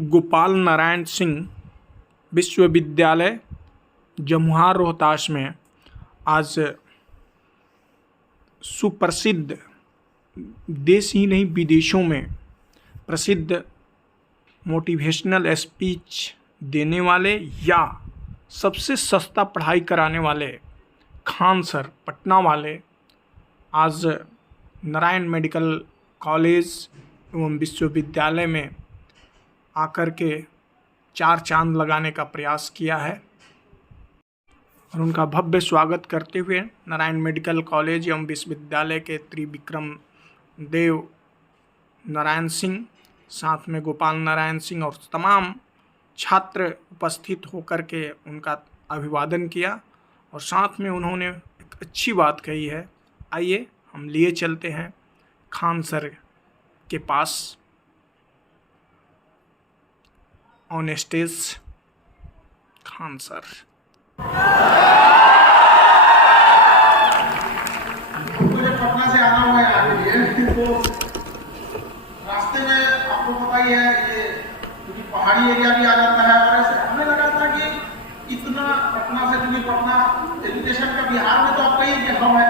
गोपाल नारायण सिंह विश्वविद्यालय जमुहार रोहतास में आज सुप्रसिद्ध, देश ही नहीं विदेशों में प्रसिद्ध मोटिवेशनल स्पीच देने वाले या सबसे सस्ता पढ़ाई कराने वाले खान सर पटना वाले आज नारायण मेडिकल कॉलेज एवं विश्वविद्यालय में आकर के चार चांद लगाने का प्रयास किया है और उनका भव्य स्वागत करते हुए नारायण मेडिकल कॉलेज एवं विश्वविद्यालय के त्रिविक्रम देव नारायण सिंह, साथ में गोपाल नारायण सिंह और तमाम छात्र उपस्थित होकर के उनका अभिवादन किया और साथ में उन्होंने एक अच्छी बात कही है। आइए हम लिए चलते हैं खान सर के पास। On stage Khan sir. मुझे पटना से आना हुआ है आने के लिए, तो रास्ते में आपको पता ही है ये क्योंकि पहाड़ी एरिया भी आ जाता है और ऐसे हमें लगा था कि इतना पटना से क्योंकि पटना एजुकेशन का बिहार में तो आपका ही हम है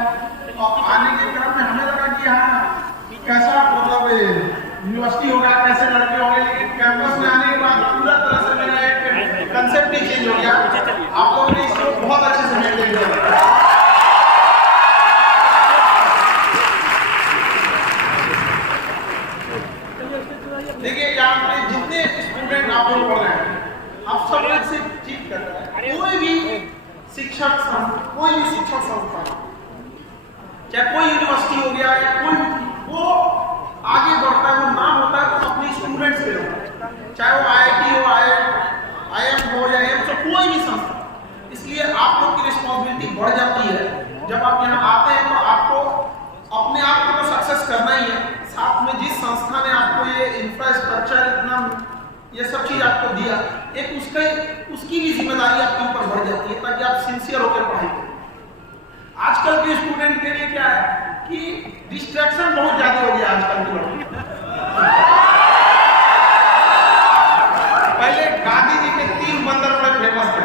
और आने के क्रम में हमें लगा कि हाँ कैसा मतलब यूनिवर्सिटी होगा, कैसे लड़के होंगे, लेकिन कैंपस में आने के बाद पूरा तरह से मेरा एक कंसेप्ट ही चेंज हो गया। आप लोगों ने इसको बहुत अच्छे से मेंटेन किया। देखिए यहाँ पे जितने स्टूडेंट आप लोग पढ़ रहे हैं, आप सब लोग से चीज कर रहे हैं। कोई भी शिक्षक संस्था, चाहे कोई यूनिवर्सिटी हो गया या कोई वो आगे बढ़ता है, वो नाम होता है तो अपने स्टूडेंट्स के लिए, चाहे वो IIT हो, IIM हो या एम्स हो, कोई भी संस्था। इसलिए आप लोग की रिस्पॉन्सिबिलिटी बढ़ जाती है। जब आप यहाँ आते हैं तो आपको अपने आप को तो सक्सेस करना ही है, साथ में जिस संस्था ने आपको ये इंफ्रास्ट्रक्चर इतना ये सब चीज आपको दिया, एक उसकी भी जिम्मेदारी आपके ऊपर बढ़ जाती है ताकि आप सिंसियर होकर पढ़ाई करें। आजकल के स्टूडेंट के लिए क्या है कि डिस्ट्रैक्शन बहुत ज्यादा हो गया आजकल के लोगों। पहले गांधी जी के 3 बंदर बड़े फेमस थे।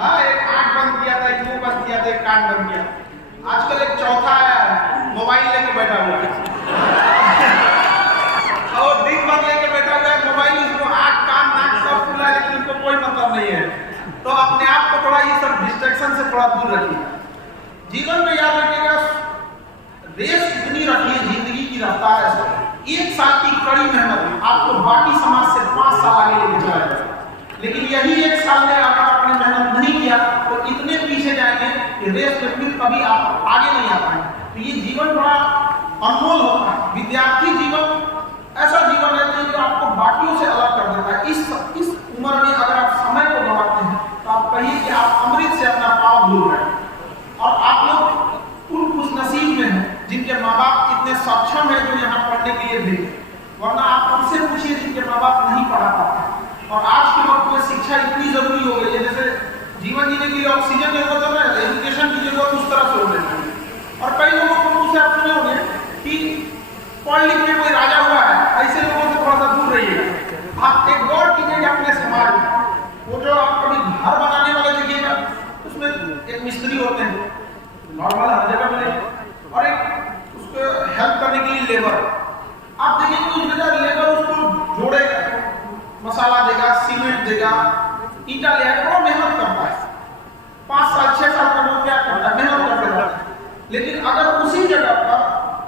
हाँ, एक आंख बंद किया था, एक मुंह बंद किया था, एक कान बंद किया। आजकल एक चौथा मोबाइल लेके बैठा हुआ है और दिन भर लेके बैठा हुआ है मोबाइल। इसको आंख कान नाक सब खुला है लेकिन उसको कोई मतलब नहीं है। तो अपने आप को थोड़ा ये सब डिस्ट्रैक्शन से थोड़ा दूर रखिए। जीवन में याद रखिएगा, रेस इतनी रखिए जिंदगी की रफ्तार है, 1 साल की कड़ी मेहनत आपको बाकी समाज से 5 साल आगे लेके जाएगा। लेकिन यही 1 साल में अगर आपने मेहनत नहीं किया तो इतने पीछे जाएंगे कि रेस में फिर कभी आप आगे नहीं आ पाएंगे। तो ये जीवन बड़ा अनमोल होता है। विद्यार्थी जीवन ऐसा जीवन है जो आपको बाकियों से अलग कर देता है। इस उम्र में अगर आप समय को गंवाते हैं तो आप कहिए कि आप अमृत से अपना पाँव धुल रहे हैं। और आप लोग उन खुश नसीब में हैं जिनके माँ बाप इतने सक्षम है जो यहाँ पढ़ने के लिए भेजे, वरना आप उनसे पूछिए जिनके माँ बाप नहीं पढ़ा पाते। और आज के वक्त में शिक्षा इतनी जरूरी हो गई है, जैसे जीवन जीने के लिए ऑक्सीजन जरूरत है, एजुकेशन की जरूरत उस तरह से हो गई है। और कई लोगों को मुझसे आप सुने होंगे कि पढ़ लिख के कोई राजा हुआ है, ऐसे लोगों से थोड़ा सा दूर रहिएगा। आप एक गौर कीजिएगा अपने समाज में, वो जो आप कभी घर बनाने वाले देखिएगा उसमें एक मिस्त्री होते हैं, नॉर्मल हर जगह मिलेगा, और एक उसको हेल्प करने के लिए लेबर। आप देखिए कि उस जगह लेबर उसको जोड़ेगा, मसाला देगा, सीमेंट देगा, ईंटा लेगा, बड़ा मेहनत करता है। 5 साल 6 साल का वो क्या करता है, मेहनत करते रहता है। लेकिन अगर उसी जगह पर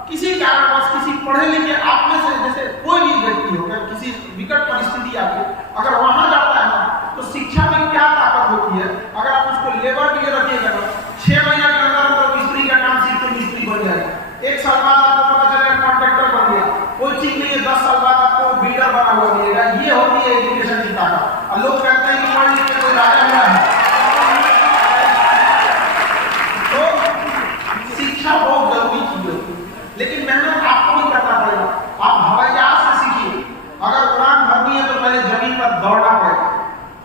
किसी कारणवश किसी पढ़े लिखे आप में से जैसे कोई भी व्यक्ति होगा, किसी विकट परिस्थिति आती, अगर वहां जाता है ना, तो शिक्षा में क्या ताकत होती है। अगर आप उसको लेबर के लिए रखिएगा ना, 6 महीने के अंदर मिस्त्री का काम सीख के मिस्त्री बन जाएगा। 1 साल बाद आपको पता चलेगा कॉन्ट्रैक्टर बन गया। कोई चीज नहीं है, 10 साल बाद आपको बिल्डर बना हुआ मिलेगा। ये होती है एजुकेशन की ताकत। और लोग कहते हैं कि पढ़ लिख के कोई राजा हुआ है। तो शिक्षा बहुत जरूरी चीज है, लेकिन मेहनत आपको भी करना पड़ेगा। आप हवाई जहाज से सीखिए, अगर उड़ान भरनी है तो पहले जमीन पर दौड़ना पड़ेगा,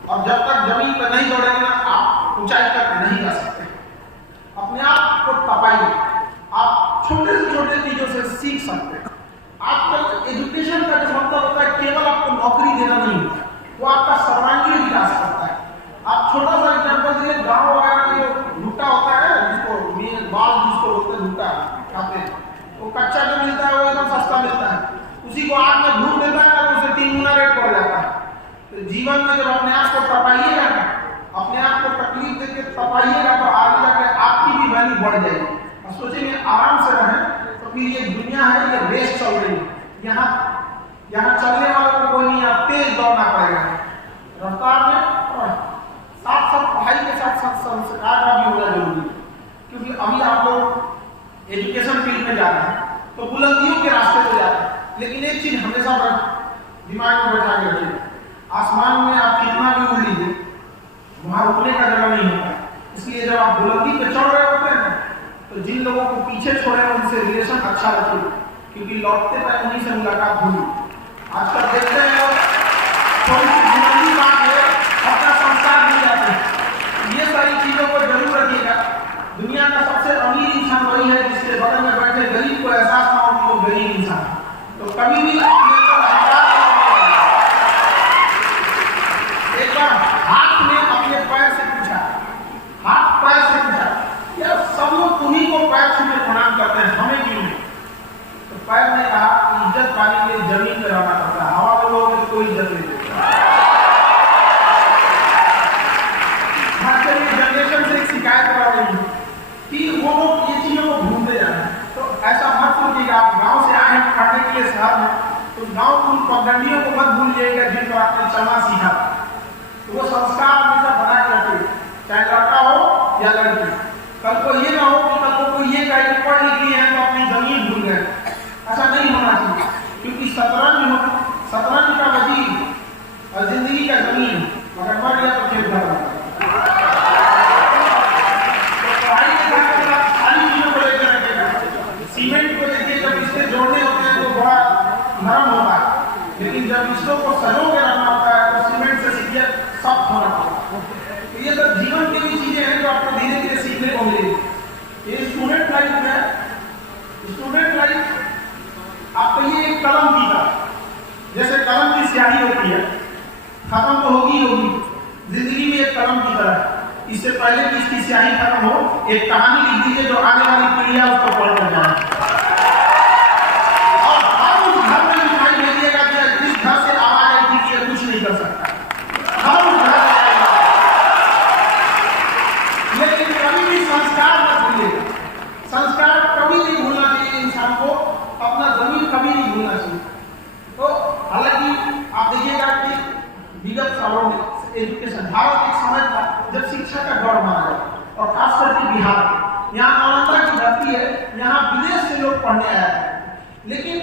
और जब तक जमीन पर नहीं दौड़ेंगे ना आप ऊंचाई तक नहीं जा सकते। अपने आप को तपाइए, आप छोटे से छोटे चीजों से सीख सकते हैं। आजकल एजुकेशन का जो मतलब होता है केवल आपको नौकरी देना नहीं होता, एजुकेशन फील्ड में जा रहे हैं तो बुलंदियों के रास्ते पे जा रहे हैं, लेकिन एक चीज हमेशा दिमाग में बैठा के रखिए, आसमान में आप कितना भी उड़ लीजिए वहां रुकने का जगह नहीं होता। इसलिए जब आप बुलंदी पे चढ़ रहे होते हैं तो जिन लोगों को पीछे छोड़े हैं उनसे रिलेशन अच्छा रखिए, क्योंकि लौटते टाइम उन्हीं से मुलाकात हुई। आजकल देखते हैं लोग थोड़ी सी बुलंदी बात है अपना संस्कार मिल जाते हैं। ये सारी चीजों को जरूर रखिएगा। दुनिया का सबसे अमीर इंसान वही है जिसके बगल में बैठे गरीब को एहसास ना हो कि वो गरीब इंसान है। तो कभी भी अपने ऊपर अहंकार एक बार हाथ में अपने पैर से पूछा, हाथ पैर से पूछा, यार सब लोग तुम्हीं को पैर छू के प्रणाम करते हैं, हमें क्यों नहीं? तो पैर ने कहा कि इज्जत पाने के लिए जमीन पे रहना पड़ता है, हवा में लोगों को कोई इज्जत नहीं देता। जनरेशन से एक शिकायत कर रही हूँ कि वो लोग ये चीजों को भूलते जा रहे हैं। तो ऐसा मत सोचिएगा, आप गांव से आए हैं पढ़ने के लिए शहर में, तो गांव की उन पगडंडियों को मत भूलिएगा जिन पर आपने चलना सीखा। तो वो संस्कार हमेशा बना के रखिए, चाहे लड़का हो या लड़की। कल को ये ना हो कि कल को कोई ये कहे कि पढ़ लिख लिए हैं तो अपनी जमीन भूल गए। ऐसा नहीं होना चाहिए, क्योंकि शतरंज का वजीर और जिंदगी का जमीन अगर मर गया तो खेल खत्म। सीमेंट को देखिए, जब इससे जोड़ने होते हैं तो बड़ा नरम होता है, लेकिन जब इसको को सजो के रखना होता है तो सीमेंट से सीखिए सख्त होना पड़ता है। तो ये सब जीवन की भी चीजें हैं जो आपको धीरे धीरे सीखने को मिलेगी। ये स्टूडेंट लाइफ में, स्टूडेंट लाइफ आप कहिए एक कलम की तरह, जैसे कलम की स्याही होती है, खत्म तो होगी होगी, जिंदगी में एक कलम की तरह। इससे पहले कि इसकी स्याही खत्म हो, एक कहानी लिख दीजिए जो आने वाली पीढ़ियां उसको पढ़ कर जाए। और हर उस घर में दिखाई दीजिएगा कि जिस घर से आवाज आई थी कि कुछ नहीं कर सकता, हर उस घर में। लेकिन कभी भी संस्कार मत भूलिएगा, संस्कार कभी नहीं भूलना चाहिए इंसान को, अपना जमीन कभी नहीं भूलना चाहिए। तो हालांकि आप देखिएगा कि विगत सालों में एजुकेशन, भारत एक समय था जब शिक्षा का गढ़ माना गया, और खास करके बिहार, यहाँ नालंदा की धरती है, यहाँ विदेश से लोग पढ़ने आए हैं। लेकिन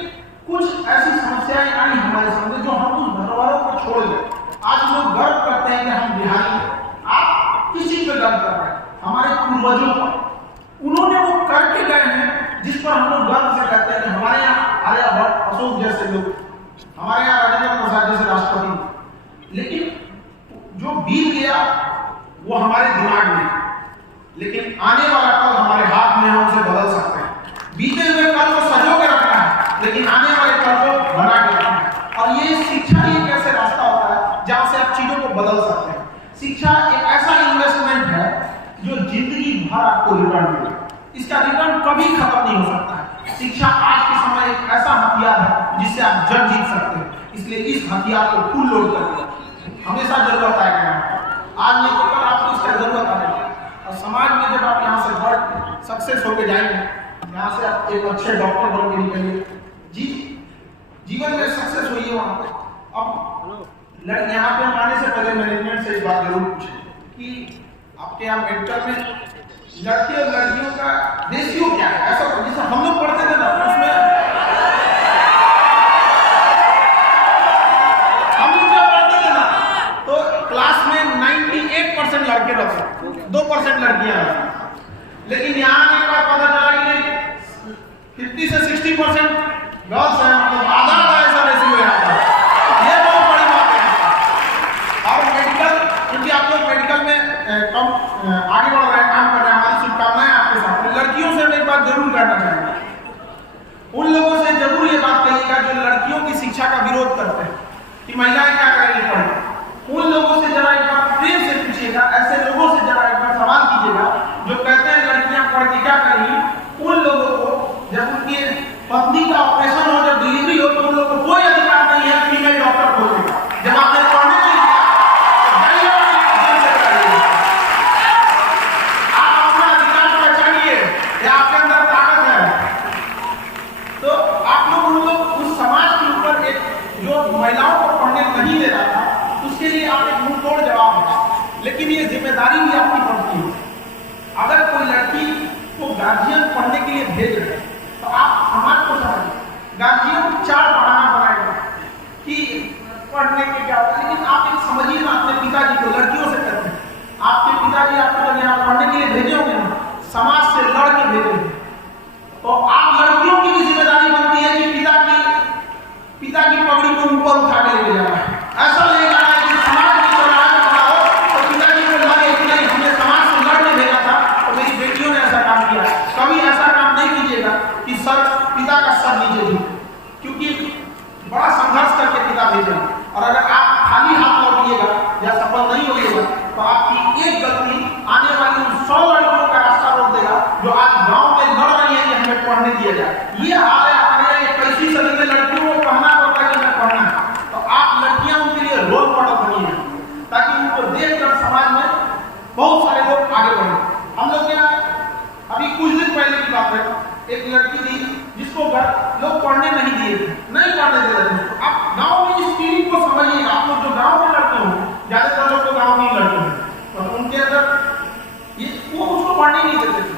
कुछ ऐसी समस्याएं आई हमारे सामने जो हम उस धरोहरों को छोड़ गए। आज लोग गर्व करते हैं कि हम बिहारी हैं। आप किसी पे गर्व कर रहे हैं? हमारे पूर्वजों पर, उन्होंने वो करके गए हैं जिस पर हम लोग गर्व से कहते हैं कि हमारे यहाँ आर्यभट्ट, अशोक जैसे लोग, हमारे यहाँ राजेंद्र प्रसाद जैसे राष्ट्रपति। लेकिन जो बीत गया वो हमारे दिमाग में, लेकिन आने वाला कल हमारे हाथ में, हम उसे बदल सकते हैं। बीते हुए कल को सजो के रखना है, लेकिन आने वाले कल को बना के रखना है। और ये शिक्षा ही एक ऐसे रास्ता होता है जहां से आप चीजों को बदल सकते हैं। शिक्षा एक ऐसा इन्वेस्टमेंट है जो जिंदगी भर आपको रिटर्न देगा, इसका रिटर्न कभी खत्म नहीं हो सकता है। शिक्षा आज के समय एक ऐसा हथियार है जिससे आप जंग जीत सकते हैं। इसलिए इस हथियार को फुल लोड करके हमेशा जरूरत आएगा। आज नहीं तो कल आपको इसका जरूरत आएगा। और समाज में जब आप यहाँ से बढ़ सक्सेस होकर जाएंगे, यहाँ से आप एक अच्छे डॉक्टर बन के निकलेंगे, जीवन में सक्सेस हुई है वहाँ पे। अब यहाँ पे आने से पहले मैनेजमेंट से इस बात जरूर पूछे कि आपके यहाँ मेडिकल में लड़के और लड़कियों का रेशियो क्या है? ऐसा जैसे हम लोग पढ़ते थे ना, उसमें क्लास में 98% लड़के रहते, 2% लड़कियां रहती। लेकिन यहाँ आने के बाद पता चला कि 50 से 60% गर्ल्स हैं, मतलब आधा ऐसा रेशियो यहाँ पर। ये बहुत बड़ी बात है। और मेडिकल, क्योंकि आप लोग मेडिकल में आगे बढ़ रहे हैं, काम कर रहे हैं, हमारी शुभकामनाएं आपके साथ। तो लड़कियों से एक बात जरूर करना चाहेंगे, उन लोगों से जरूर ये बात कहिएगा जो लड़कियों की शिक्षा का विरोध करते हैं कि महिलाएं क्या करेंगी पढ़े। उन लोगों से जरा एक बार प्रेम से पूछिएगा, ऐसे लोगों से जरा एक बार सवाल कीजिएगा जो कहते हैं लड़कियां पढ़ के क्या करेंगी। उन लोगों को जब उनकी पत्नी का ऑपरेशन हो, जब डिलीवरी हो, तो उन लोगों को कोई अधिकार नहीं है फीमेल डॉक्टर खोलने का। जब आपने पढ़ने नहीं दिया आप अपना अधिकार पहचानिए, या आपके अंदर ताकत है। तो आप लोग उस समाज के ऊपर एक जो महिलाओं को पढ़ने नहीं दे रहा था, उसके लिए आप एक मुंह तोड़ जवाब है। लेकिन ये जिम्मेदारी भी आपकी बनती है। अगर कोई लड़की को गार्जियन पढ़ने के लिए भेज रहे हैं तो आप समाज को समझिए, गार्जियन 4 बहाना बनाएगा कि पढ़ने के क्या होता है, लेकिन आप एक समझिए ना अपने पिताजी को, लड़कियों से कहते हैं, आपके पिताजी आपको जब यहाँ पढ़ने के लिए भेजे होंगे ना, समाज से लड़ के भेजे होंगे, तो आप लड़कियों की भी जिम्मेदारी बनती है कि पिता की पगड़ी को ऊपर उठा के लेके जाना है, ऐसा ले जाना है कि समाज की चौराहे में खड़ा हो तो पिताजी को लगे कि नहीं हमने समाज से लड़ने भेजा था तो मेरी बेटियों ने ऐसा काम किया। कभी ऐसा काम नहीं कीजिएगा कि पिता का सर नीचे झुके, क्योंकि बड़ा संघर्ष करके पिता भेजे, और अगर आप खाली हाथ लौटिएगा या सफल नहीं होइएगा तो आपकी एक गलती आने वाली उन 100 लड़कियों का रास्ता रोक देगा जो आज गांव में लड़ रही है कि हमें पढ़ने दिया जाए। ये हाल है अपने 21वीं सदी में लड़कियों को कहना पड़ता है कि हमें पढ़ना है, तो आप लड़कियां उनके लिए रोल मॉडल बनिए ताकि उनको देखकर समाज में बहुत सारे लोग आगे बढ़े। हम लोग यहाँ अभी कुछ दिन पहले की बात है, एक लड़की थी जिसको घर लोग पढ़ने नहीं दिए थे, नहीं पढ़ने दे रहे थे। आप गांव में इस फीलिंग को समझिएगा, आप लोग जो गांव में लड़ते हो, ज्यादातर लोग तो गांव में ही लड़ते हैं, और उनके अंदर ये वो उसको पढ़ने नहीं देते थे।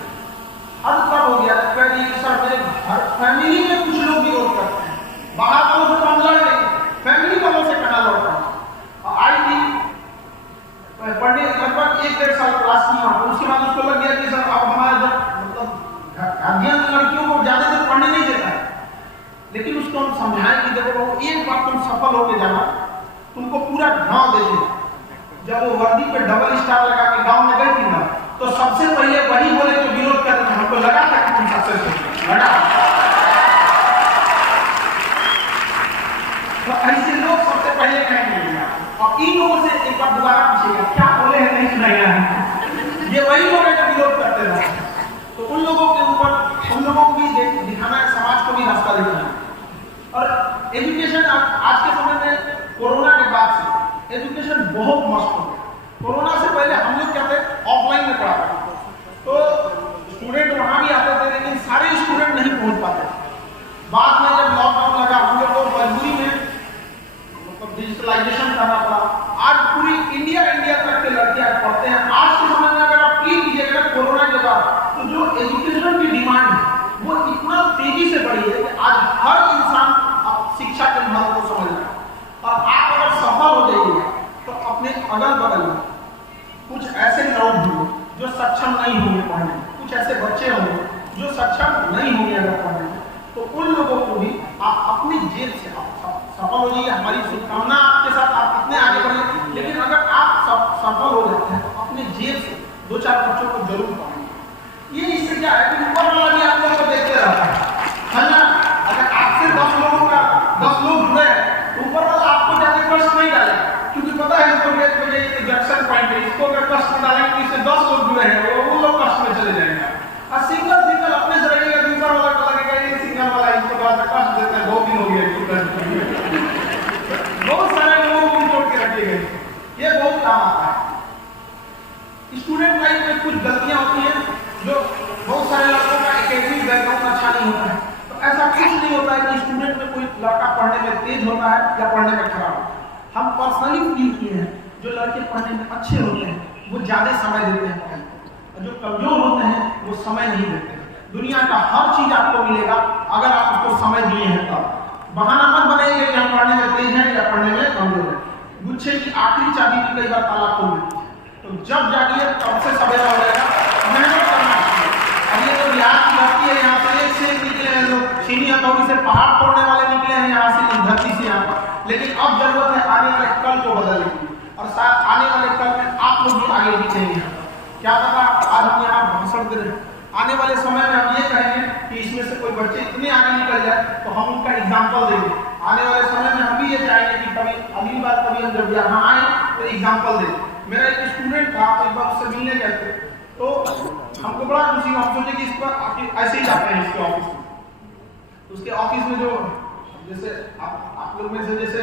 अब कब हो गया सर मेरे घर फैमिली में कुछ लोग विरोध करते हैं, बाहर वालों से हम लड़ रहे, फैमिली वालों से कहना लड़ता है। आई थी पढ़ने लगभग 1-1.5 साल क्लास की, उसके बाद उसको लग गया कि सर अब हमारा जब मतलब गार्जियन लड़कियों को ज्यादा देर पढ़ने नहीं देता है, लेकिन उसको हम समझाएं कि देखो एक बार तुम सफल होके जाना, तुमको पूरा गांव देखे। जब वो वर्दी पे डबल स्टार लगा के गांव में गई थी ना, तो सबसे पहले वही बोले जो विरोध कर रहे, हमको लगा था कि तुम सक्सेस हो, लगा। तो ऐसे लोग सबसे पहले कहेंगे, और इन लोगों से एक बार दोबारा पूछिएगा क्या बोले हैं नहीं सुनाया है, ये वही लोग हैं जो विरोध करते रहे। तो उन लोगों के ऊपर उन लोगों को भी दिखाना है, समाज को भी रास्ता दिखाना है। और एजुकेशन आज के समय में कोरोना के बाद से एजुकेशन बहुत मस्त हो गया। कोरोना से पहले हम लोग क्या थे, ऑफलाइन में पढ़ा करते, तो स्टूडेंट वहाँ भी आते थे, लेकिन सारे स्टूडेंट नहीं पहुँच पाते। बाद में जब लॉकडाउन लगा, हम लोग को मजबूरी में मतलब डिजिटलाइजेशन करना पड़ा। आज पूरी इंडिया तक के लड़के आज पढ़ते हैं। आज के समय में अगर आप क्लिक कीजिएगा कोरोना के बाद, तो जो एजुकेशन की डिमांड है वो इतना तेजी से बढ़ी है कि आज हर इंसान शिक्षा के महत्व को समझ रहा है। और आप अगर सफल हो जाइएगा तो अपने अगल बगल में कुछ ऐसे लोग होंगे जो सक्षम नहीं होंगे पढ़ने में, कुछ ऐसे बच्चे होंगे जो सक्षम नहीं होंगे अगर पढ़ने में, तो उन लोगों को भी आप अपनी जेब से सफल हो जाइए। हमारी शुभकामना आपके साथ, आप कितने आगे बढ़े, लेकिन अगर आप सफल हो जाते हैं तो अपने जेब से 2-4 बच्चों को जरूर पढ़ेंगे। ये इससे क्या है कि ऊपर वाला भी आप लोगों को देखते रहता है ना। अगर आपसे 10 लोग जुड़े तो ऊपर वाला आपको ज्यादा कष्ट नहीं डालेगा, क्योंकि पता है इसको जंक्शन पॉइंट है, इसको अगर कष्ट में डालेंगे तो इससे 10 लोग जुड़े हैं, वो लोग कष्ट में चले जाएंगे। और सिंगल अपने से रहेगा, ऊपर वाला को लगेगा ये सिंगल वाला इसको थोड़ा कष्ट देता है, 2 दिन हो गया। बहुत सारे लोगों को जोड़ के रखे गए, ये बहुत काम आता है। स्टूडेंट लाइफ में कुछ गलतियां होती हैं जो बहुत सारे लड़कों का एकेडमिक बैकग्राउंड अच्छा नहीं होता है, तो ऐसा कुछ नहीं होता है कि स्टूडेंट में कोई लड़का पढ़ने में तेज होता है या पढ़ने में खराब होता है। हम पर्सनली फील किए हैं जो लड़के पढ़ने में अच्छे होते हैं वो ज्यादा समय देते हैं पढ़ाई को, और जो कमजोर होते हैं वो समय नहीं देते हैं। दुनिया का हर चीज आपको मिलेगा अगर आप उसको समय दिए हैं तब। बहाना मत बनाइए कि हम पढ़ने में तेज हैं या पढ़ने में कमजोर हैं। गुच्छे की आखिरी चाबी भी कई बार ताला खोल देती है, तो जब जागिए तब से सवेरा हो जाएगा, मेहनत करना चाहिए। अब ये तो बिहार की धरती है, यहाँ से एक से एक निकले हैं लोग, चीनी हथौड़ी से पहाड़ तोड़ने वाले निकले हैं यहाँ से, धरती से यहाँ पर। लेकिन अब जरूरत है आने वाले कल को बदलने की, और शायद आने वाले कल में आप लोग भी आगे दिखेंगे। क्या पता आज हम यहाँ भाषण दे रहे हैं, आने वाले समय में हम ये कहेंगे कि इसमें से कोई बच्चे इतने आगे निकल जाए तो हम उनका एग्जाम्पल देंगे। आने वाले समय में हम भी ये चाहेंगे कि कभी अगली बार कभी हम जब यहाँ आए तो एग्जाम्पल दें। मेरा एक स्टूडेंट था, एक बार उससे मिलने गए थे, तो हमको बड़ा खुशी, हम सोचे कि इस पर ऐसे ही जाते हैं इसके ऑफिस में। उसके ऑफिस में जो जैसे आप लोग में से जैसे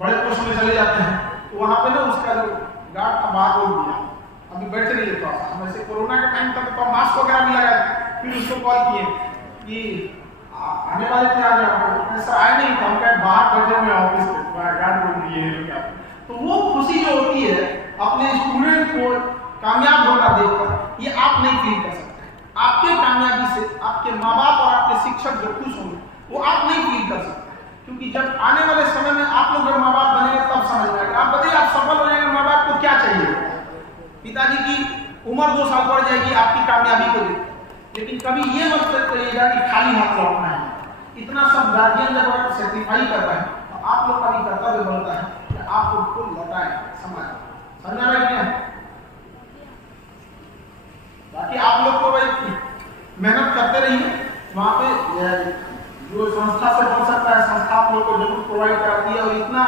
बड़े पोस्ट में चले जाते हैं, तो वहाँ पे ना उसका जो गार्ड था बाहर रोक दिया, अभी बैठे नहीं लेता। हम ऐसे कोरोना के टाइम तक तो मास्क वगैरह भी लगाए, फिर उसको कॉल किए कि आने वाले थे आज, ऐसा आया नहीं था, हम कहे बाहर बैठे हुए ऑफिस में गार्ड रोक दिए। तो वो खुशी जो होती है अपने स्टूडेंट को कामयाब होना देखकर, ये आप नहीं फील कर सकते। आपके कामयाबी से आपके माँ बाप और आपके शिक्षक जो खुश होंगे वो आप नहीं फील कर सकते, क्योंकि जब आने वाले समय में आप लोग जब माँ बाप बनेंगे तब समझ में आएगा। आप बताइए, आप सफल हो जाएंगे, माँ बाप को क्या चाहिए? पिताजी की उम्र 2 साल बढ़ जाएगी आपकी कामयाबी को देख, लेकिन कभी ये मत करिएगा कि खाली हाथ लौटना है। इतना सब गार्जियन जब आप सेक्रीफाई कर रहे हैं तो आप लोग का भी कर्तव्य बनता है कि आप उनको लौटाएं समाज। समझा रहे क्या? बाकी आप लोग को भाई मेहनत करते रहिए, वहाँ पे जो संस्था से बन सकता है संस्था आप लोग को जरूर प्रोवाइड कराती है। और इतना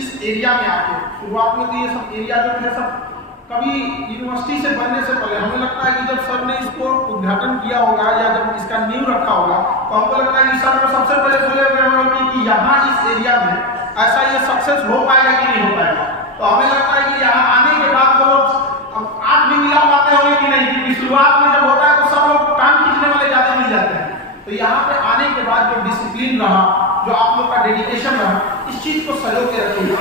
इस एरिया में आके शुरुआत में तो ये सब एरिया जो थे सब कभी यूनिवर्सिटी से बनने से पहले हमें लगता है कि जब सर ने इसको उद्घाटन किया होगा या जब इसका नींव रखा होगा तो हमको लगता है कि सर को सबसे पहले बोले हुए हम लोग कि यहाँ इस एरिया में ऐसा ये सक्सेस हो पाएगा कि नहीं हो पाएगा। तो हमें लगता है कि यहाँ आने के बाद वो लोग 8 भी मिला पाते होंगे कि नहीं, क्योंकि शुरुआत में जब होता है तो सब लोग काम खींचने वाले ज़्यादा मिल जाते हैं। तो यहाँ पे आने के बाद जो डिसिप्लिन रहा, जो आप लोग का डेडिकेशन रहा, इस चीज़ को सजो के रखिएगा।